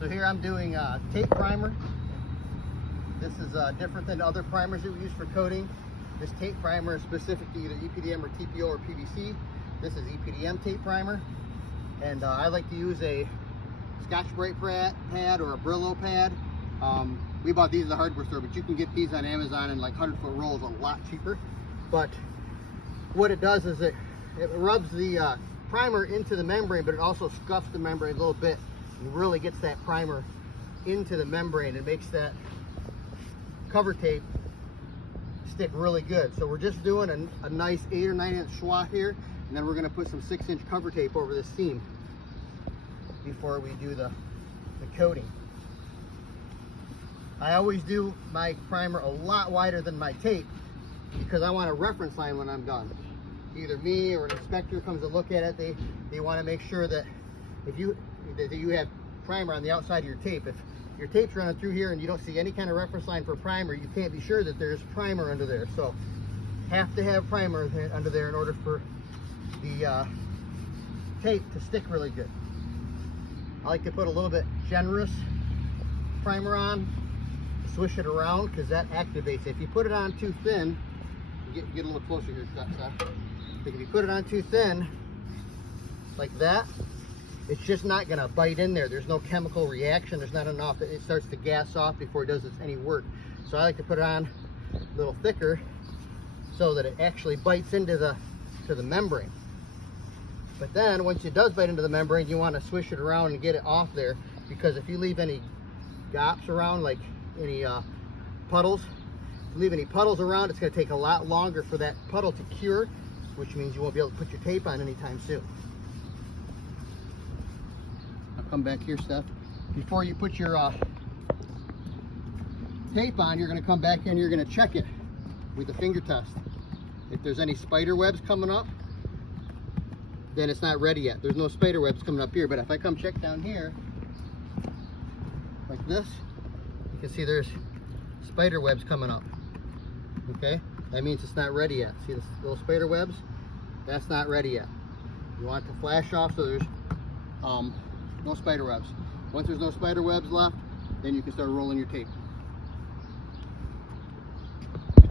So here I'm doing tape primer. This is different than other primers that we use for coating. This tape primer is specific to either EPDM or TPO or PVC. This is EPDM tape primer. And I like to use a Scotch-Brite pad or a Brillo pad. We bought these at the hardware store, but you can get these on Amazon in like 100-foot rolls a lot cheaper. But what it does is it rubs the primer into the membrane, but it also scuffs the membrane a little bit and really gets that primer into the membrane and makes that cover tape stick really good. So we're just doing a nice 8 or 9 inch swath here, and then we're going to put some 6-inch cover tape over the seam before we do the coating. I always do my primer a lot wider than my tape because I want a reference line when I'm done. Either me or an inspector comes to look at it, they want to make sure that if you have primer on the outside of your tape. If your tape's running through here and you don't see any kind of reference line for primer, you can't be sure that there's primer under there. So have to have primer under there in order for the tape to stick really good. I like to put a little bit generous primer on, swish it around because that activates it. If you put it on too thin, get a little closer here, Seth. If you put it on too thin, like that, it's just not gonna bite in there. There's no chemical reaction. There's not enough. It starts to gas off before it does any work. So I like to put it on a little thicker so that it actually bites into the membrane. But then once it does bite into the membrane, you want to swish it around and get it off there, because if you leave any gaps around, like any puddles, if you leave any puddles around, it's going to take a lot longer for that puddle to cure, which means you won't be able to put your tape on anytime soon. I'll come back here, Steph. Before you put your tape on, you're going to come back in, you're going to check it with the finger test. If there's any spider webs coming up, then it's not ready yet. There's no spider webs coming up here, but if I come check down here, like this, you can see there's spider webs coming up. Okay, that means it's not ready yet. See the little spider webs? That's not ready yet. You want it to flash off so there's no spider webs. Once there's no spider webs left, then you can start rolling your tape.